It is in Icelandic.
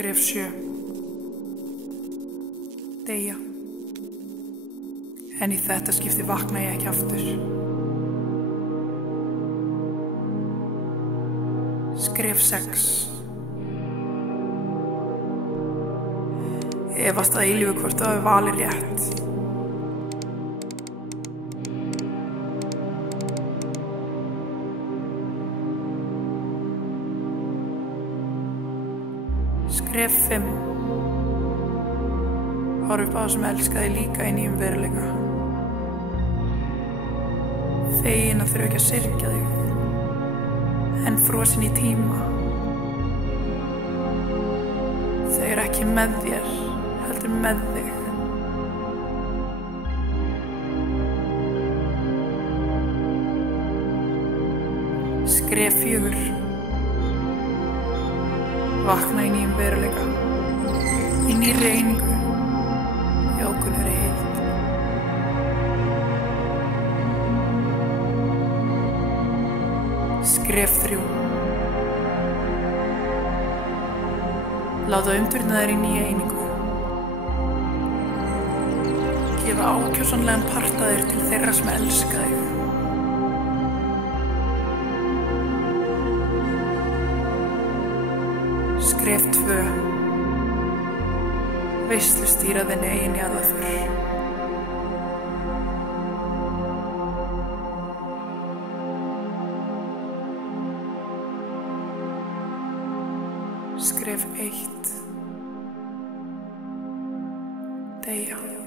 Skref 7. Deyja. En í þetta skipti vakna ég ekki aftur. Skref 6. Efast að eilífu hvort það hafi valið rétt. Skref 5. Horf upp á það sem elskaði líka í nýjum veruleika. Fegin að þurfa ekki að syrgja þig, en frosin í tíma. Þau eru ekki með þér, heldur með þig. Skref 4. Vakna í nýjum veruleika, í nýrri einingu, í ókunnugri heild. Skref 3. Láta umturna þér í nýja einingu. Gefa ákjósanlegan part af þér til þeirra sem elska þig. Skref 2. Veislustýra þinni eigin jarðarför. Skref 1. Deyja.